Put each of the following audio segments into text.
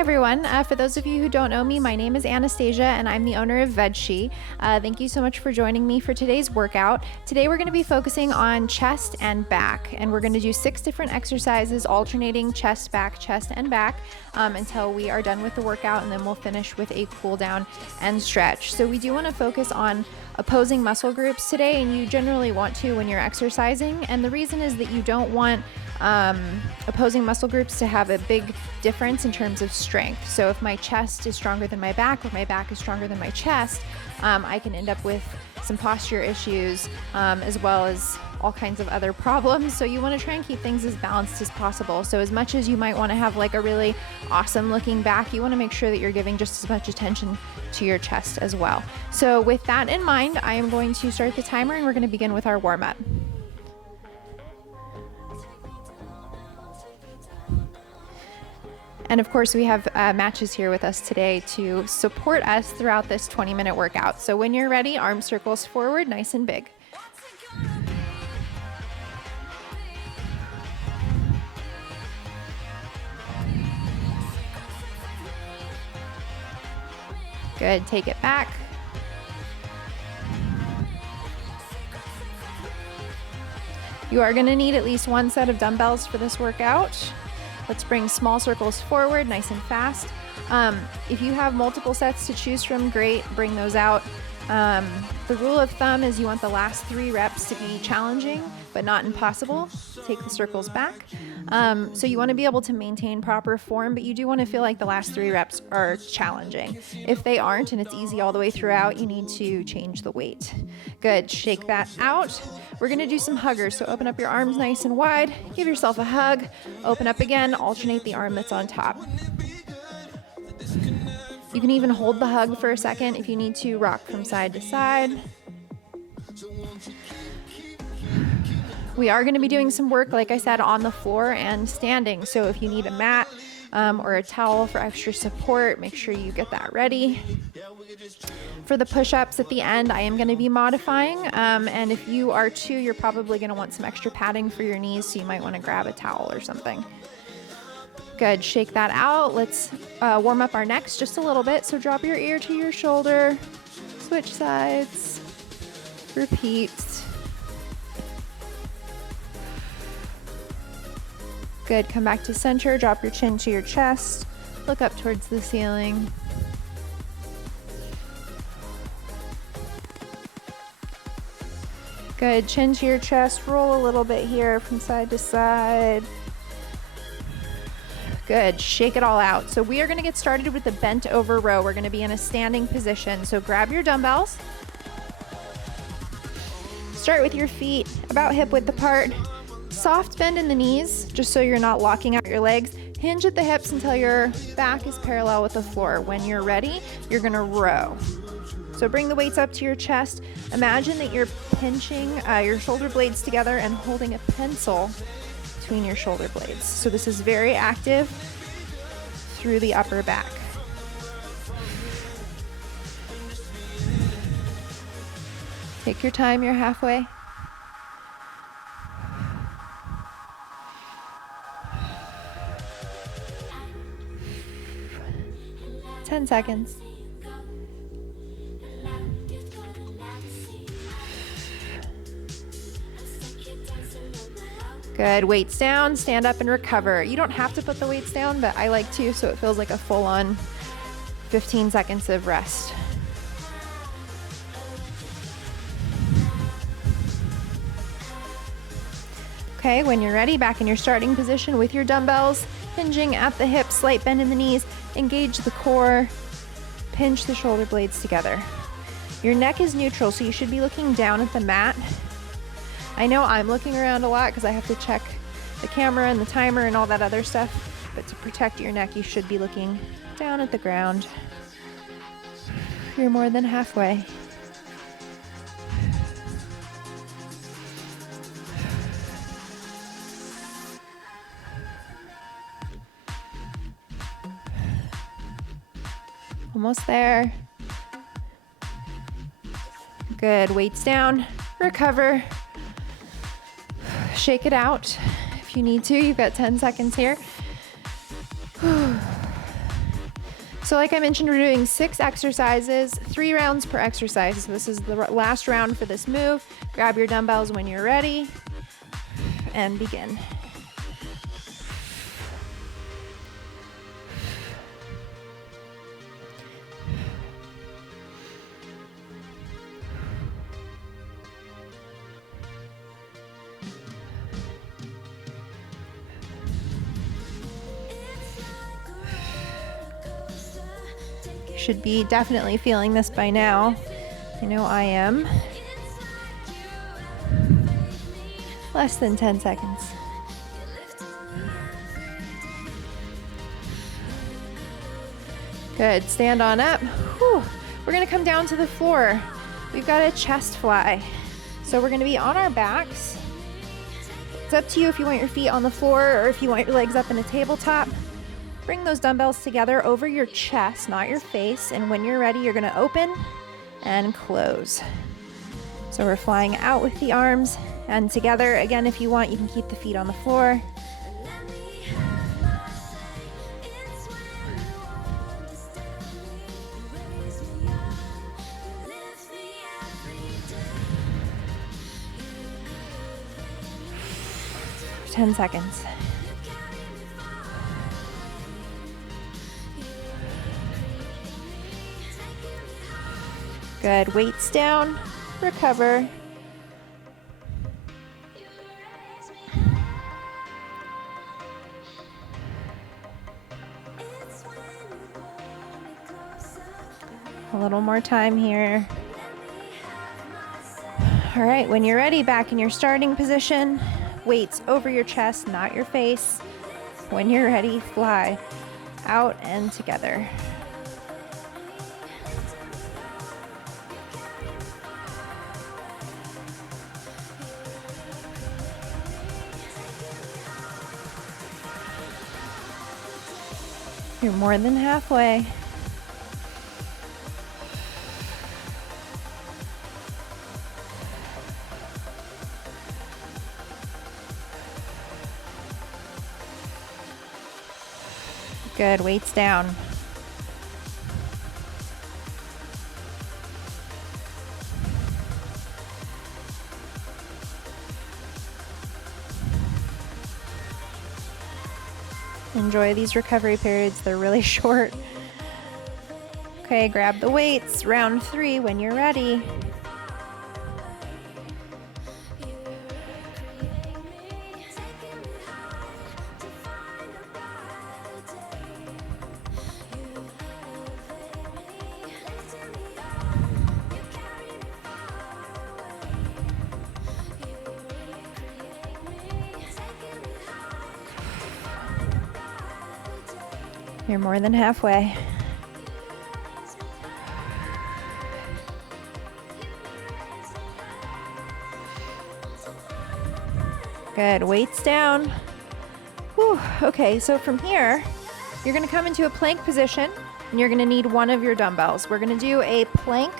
everyone. For those of you who don't know me, my name is Anastasia and I'm the owner of Vegshe. Thank you so much for joining me for today's workout. Today we're going to be focusing on chest and back, and we're going to do 6 different exercises alternating chest, and back until we are done with the workout, and then we'll finish with a cool down and stretch. So we do want to focus on opposing muscle groups today, and you generally want to when you're exercising, and the reason is that you don't want opposing muscle groups to have a big difference in terms of strength. So if my chest is stronger than my back, or my back is stronger than my chest, I can end up with some posture issues, as well as all kinds of other problems. So you want to try and keep things as balanced as possible. So as much as you might want to have like a really awesome looking back, you want to make sure that you're giving just as much attention to your chest as well. So with that in mind, I am going to start the timer and we're going to begin with our warm-up. And of course, we have matches here with us today to support us throughout this 20-minute workout. So when you're ready, arm circles forward, nice and big. Good, take it back. You are gonna need at least 1 set of dumbbells for this workout. Let's bring small circles forward, nice and fast. If you have multiple sets to choose from, great, bring those out. The rule of thumb is you want the last 3 reps to be challenging, but not impossible. Take the circles back. So you want to be able to maintain proper form, but you do want to feel like the last 3 reps are challenging. If they aren't, and it's easy all the way throughout, you need to change the weight. Good, shake that out. We're gonna do some huggers, so open up your arms nice and wide, give yourself a hug, open up again, alternate the arm that's on top. You can even hold the hug for a second if you need to, rock from side to side. We are gonna be doing some work, like I said, on the floor and standing, so if you need a mat or a towel for extra support, make sure you get that ready. For the push-ups at the end, I am going to be modifying, and if you are too, you're probably going to want some extra padding for your knees, so you might want to grab a towel or something. Good, shake that out. Let's warm up our necks just a little bit, so drop your ear to your shoulder, switch sides, repeat. Good, come back to center, drop your chin to your chest, look up towards the ceiling. Good, chin to your chest, roll a little bit here from side to side. Good, shake it all out. So we are gonna get started with the bent over row. We're gonna be in a standing position. So grab your dumbbells. Start with your feet about hip width apart. Soft bend in the knees, just so you're not locking out your legs. Hinge at the hips until your back is parallel with the floor. When you're ready, you're gonna row. So bring the weights up to your chest. Imagine that you're pinching your shoulder blades together and holding a pencil between your shoulder blades. So this is very active through the upper back. Take your time, you're halfway. Ten seconds. Good, weights down, stand up and recover. You don't have to put the weights down, but I like to, so it feels like a full-on 15 seconds of rest. Okay, when you're ready, back in your starting position with your dumbbells, hinging at the hips, slight bend in the knees, engage the core, pinch the shoulder blades together. Your neck is neutral, so you should be looking down at the mat. I know I'm looking around a lot because I have to check the camera and the timer and all that other stuff, but to protect your neck, you should be looking down at the ground. You're more than halfway. Almost there. Good, weights down, recover. Shake it out if you need to. You've got 10 seconds here. So like I mentioned, we're doing 6 exercises, 3 rounds per exercise. So this is the last round for this move. Grab your dumbbells when you're ready and begin. Should be definitely feeling this by now. I know I am. Less than 10 seconds. Good, stand on up. Whew. We're gonna come down to the floor. We've got a chest fly. So we're gonna be on our backs. It's up to you if you want your feet on the floor or if you want your legs up in a tabletop. Bring those dumbbells together over your chest, not your face. And when you're ready, you're gonna open and close. So we're flying out with the arms and together. Again, if you want, you can keep the feet on the floor. For 10 seconds. Good, weights down, recover. A little more time here. All right, when you're ready, back in your starting position, weights over your chest, not your face. When you're ready, fly out and together. You're more than halfway. Good, weights down. Enjoy these recovery periods, they're really short. Okay, grab the weights, round 3 when you're ready. You're more than halfway. Good, weights down. Whew. Okay, so from here, you're gonna come into a plank position and you're gonna need one of your dumbbells. We're gonna do a plank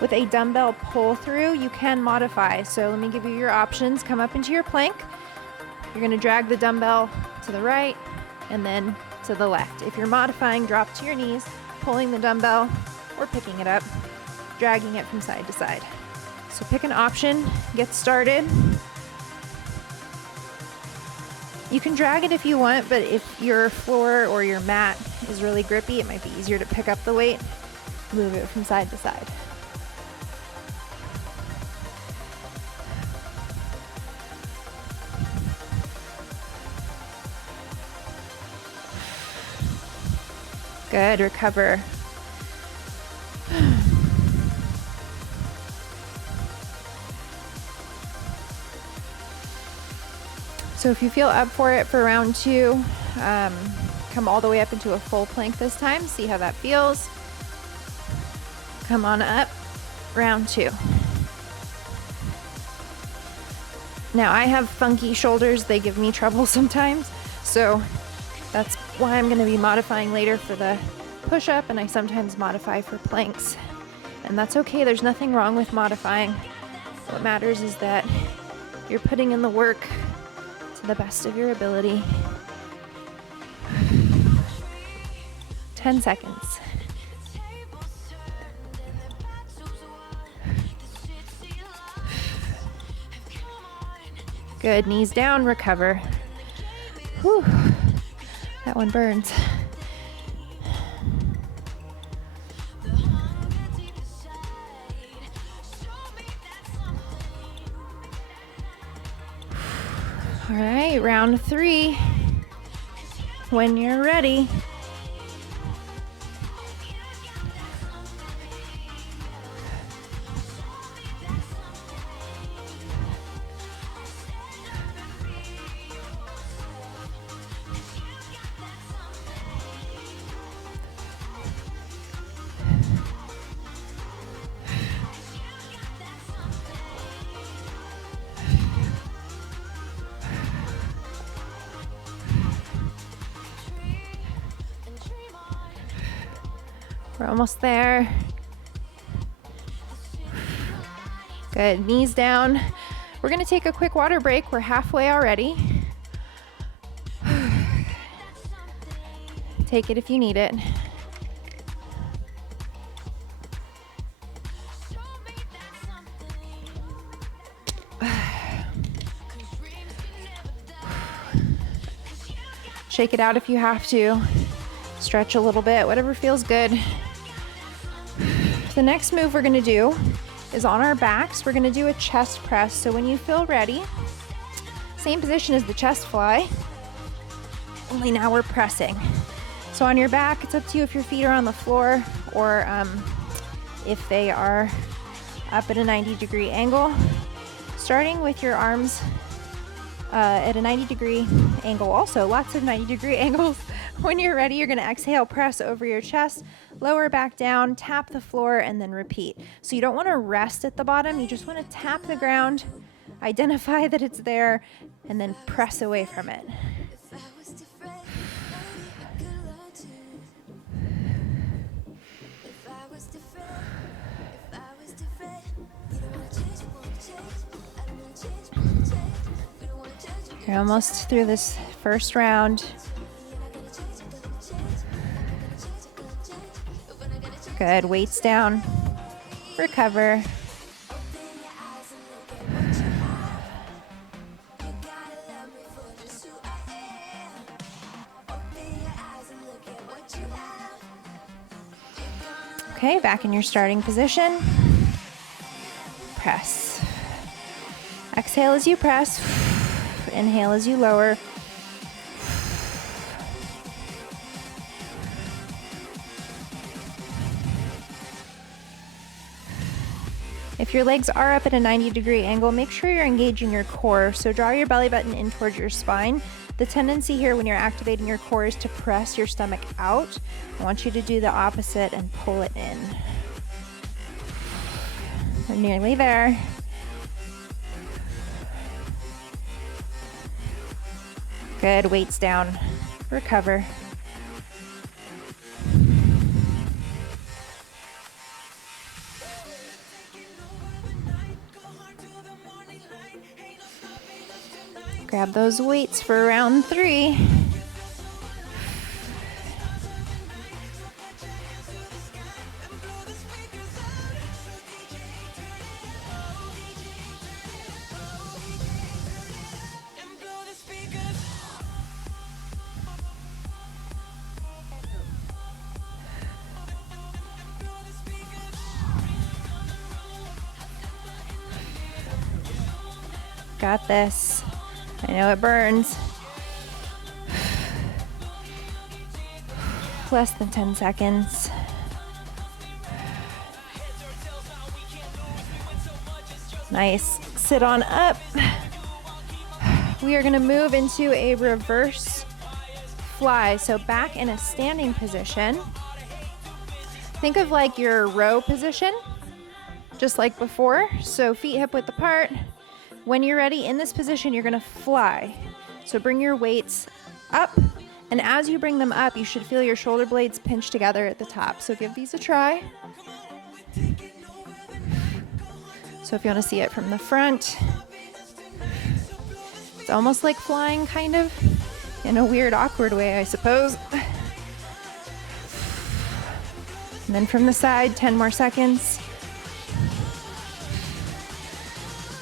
with a dumbbell pull through. You can modify, so let me give you your options. Come up into your plank. You're gonna drag the dumbbell to the right and then to the left. If you're modifying, drop to your knees, pulling the dumbbell or picking it up, dragging it from side to side. So pick an option, get started. You can drag it if you want, but if your floor or your mat is really grippy, it might be easier to pick up the weight, move it from side to side. Good, recover. So if you feel up for it for round 2, come all the way up into a full plank this time. See how that feels. Come on up, round 2. Now I have funky shoulders. They give me trouble sometimes. So that's why I'm going to be modifying later for the push-up, and I sometimes modify for planks. And that's okay, there's nothing wrong with modifying. What matters is that you're putting in the work to the best of your ability. 10 seconds. Good, knees down, recover. Whew, that one burns. All right, round 3. When you're ready. We're almost there. Good, knees down. We're gonna take a quick water break. We're halfway already. Take it if you need it. Shake it out if you have to. Stretch a little bit, whatever feels good. The next move we're gonna do is on our backs. We're gonna do a chest press. So when you feel ready, same position as the chest fly, only now we're pressing. So on your back, it's up to you if your feet are on the floor or if they are up at a 90-degree angle. Starting with your arms at a 90-degree angle also, lots of 90-degree angles. When you're ready, you're gonna exhale, press over your chest, lower back down, tap the floor, and then repeat. So you don't wanna rest at the bottom, you just wanna tap the ground, identify that it's there, and then press away from it. You're almost through this first round. Good, weights down, recover. Okay, back in your starting position. Press. Exhale as you press. Inhale as you lower. If your legs are up at a 90-degree angle, make sure you're engaging your core. So draw your belly button in towards your spine. The tendency here when you're activating your core is to press your stomach out. I want you to do the opposite and pull it in. We're nearly there. Good, weights down, recover. Grab those weights for round 3. Got this. I know it burns. Less than 10 seconds. Nice. Sit on up. We are going to move into a reverse fly. So back in a standing position. Think of like your row position, just like before. So feet hip width apart. When you're ready in this position, you're gonna fly. So bring your weights up, and as you bring them up, you should feel your shoulder blades pinch together at the top. So give these a try. So if you wanna see it from the front, it's almost like flying, kind of, in a weird, awkward way, I suppose. And then from the side, 10 more seconds.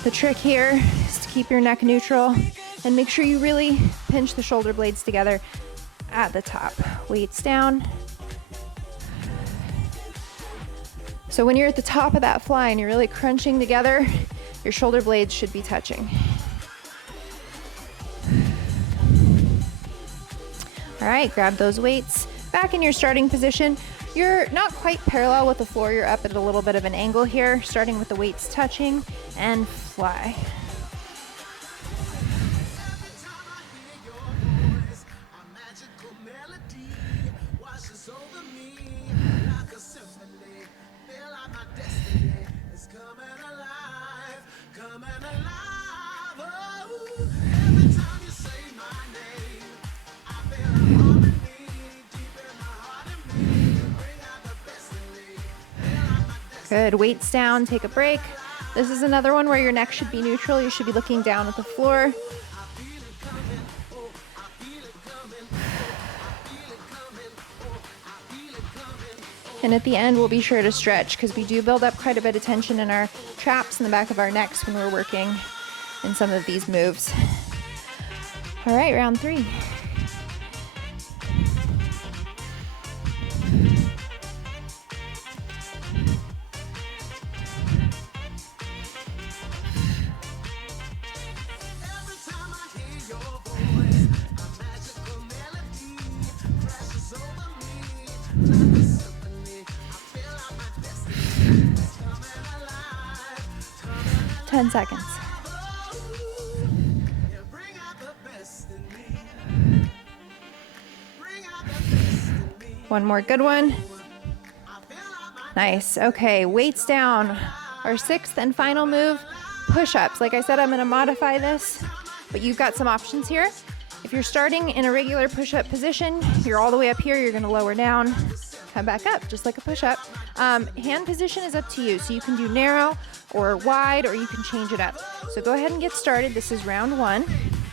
The trick here is to Keep your neck neutral and make sure you really pinch the shoulder blades together at the top. Weights down. So when you're at the top of that fly and you're really crunching together, your shoulder blades should be touching. All right, grab those weights. Back in your starting position. You're not quite parallel with the floor. You're up at a little bit of an angle here, starting with the weights touching, and fly. Good, weights down, take a break. This is another one where your neck should be neutral. You should be looking down at the floor. And at the end, we'll be sure to stretch because we do build up quite a bit of tension in our traps in the back of our necks when we're working in some of these moves. All right, round 3. Ten seconds. One more good one. Nice. Okay, weights down. Our 6th and final move, push-ups. Like I said, I'm gonna modify this, but you've got some options here. If you're starting in a regular push-up position, you're all the way up here, you're gonna lower down, come back up, just like a push-up. Hand position is up to you, so you can do narrow or wide, or you can change it up. So go ahead and get started. This is round 1.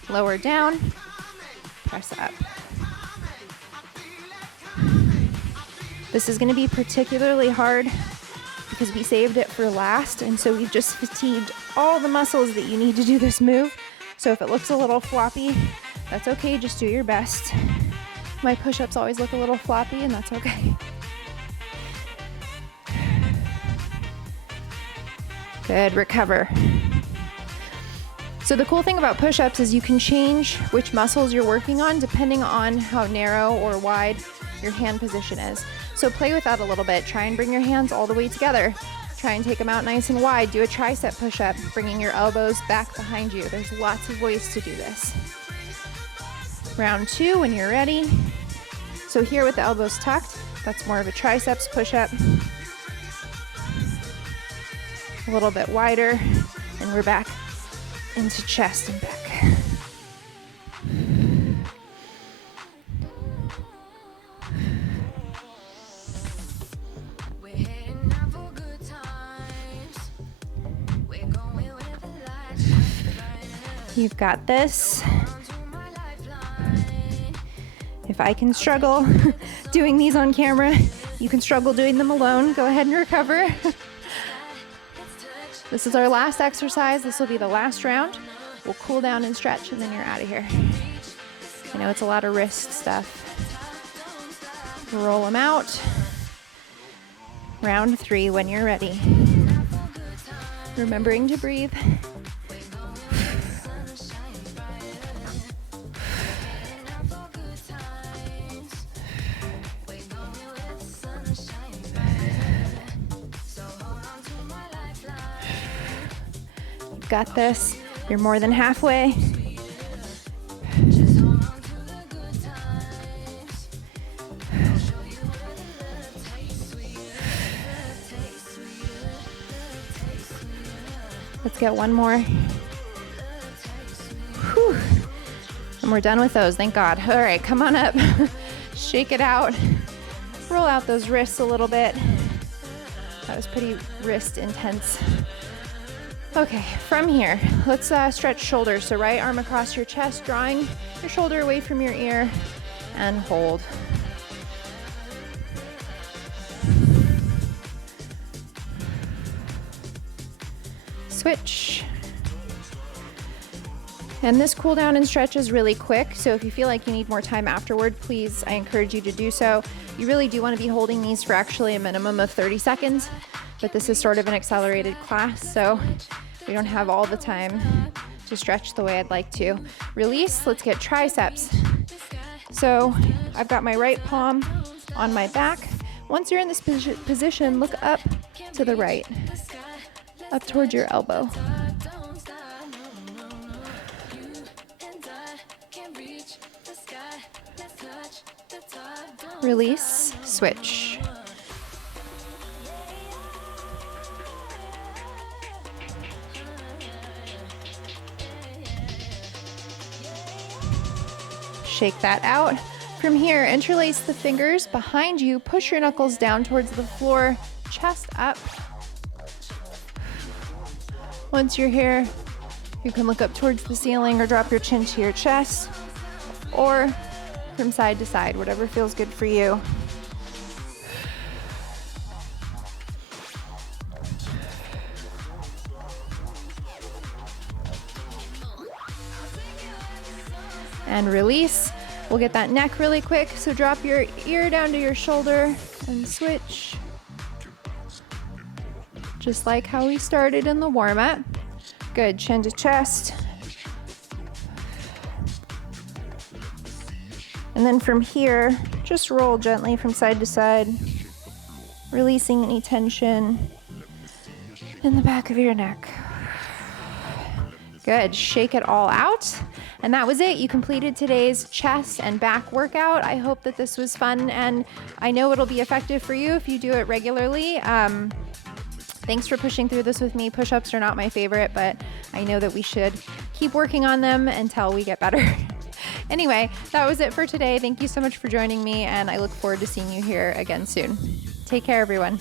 Lower down, press up. This is gonna be particularly hard because we saved it for last, and so we've just fatigued all the muscles that you need to do this move. So if it looks a little floppy, that's okay, just do your best. My push-ups always look a little floppy, and that's okay. Good, recover. So the cool thing about push-ups is you can change which muscles you're working on depending on how narrow or wide your hand position is. So play with that a little bit. Try and bring your hands all the way together. Try and take them out nice and wide. Do a tricep push-up, bringing your elbows back behind you. There's lots of ways to do this. Round 2 when you're ready. So here with the elbows tucked, that's more of a triceps push-up. A little bit wider, and we're back into chest and back. You've got this. If I can struggle doing these on camera, you can struggle doing them alone. Go ahead and recover. This is our last exercise. This will be the last round. We'll cool down and stretch, and then you're out of here. I know it's a lot of wrist stuff. Roll them out. Round 3 when you're ready. Remembering to breathe. Got this. You're more than halfway. Let's get one more. Whew. And we're done with those, thank God. All right, come on up. Shake it out. Roll out those wrists a little bit. That was pretty wrist intense. Okay, from here, let's stretch shoulders. So right arm across your chest, drawing your shoulder away from your ear, and hold. Switch. And this cool down and stretch is really quick, so if you feel like you need more time afterward, please, I encourage you to do so. You really do want to be holding these for actually a minimum of 30 seconds, but this is sort of an accelerated class, so we don't have all the time to stretch the way I'd like to. Release, let's get triceps. So I've got my right palm on my back. Once you're in this position, look up to the right, up towards your elbow. Release, switch. Shake that out. From here, interlace the fingers behind you, push your knuckles down towards the floor, chest up. Once you're here, you can look up towards the ceiling or drop your chin to your chest, or from side to side, whatever feels good for you. And release. We'll get that neck really quick, so drop your ear down to your shoulder and switch. Just like how we started in the warm-up. Good, chin to chest. And then from here, just roll gently from side to side, releasing any tension in the back of your neck. Good, shake it all out. And that was it. You completed today's chest and back workout. I hope that this was fun, and I know it'll be effective for you if you do it regularly. Thanks for pushing through this with me. Push-ups are not my favorite, but I know that we should keep working on them until we get better. Anyway, that was it for today. Thank you so much for joining me, and I look forward to seeing you here again soon. Take care, everyone.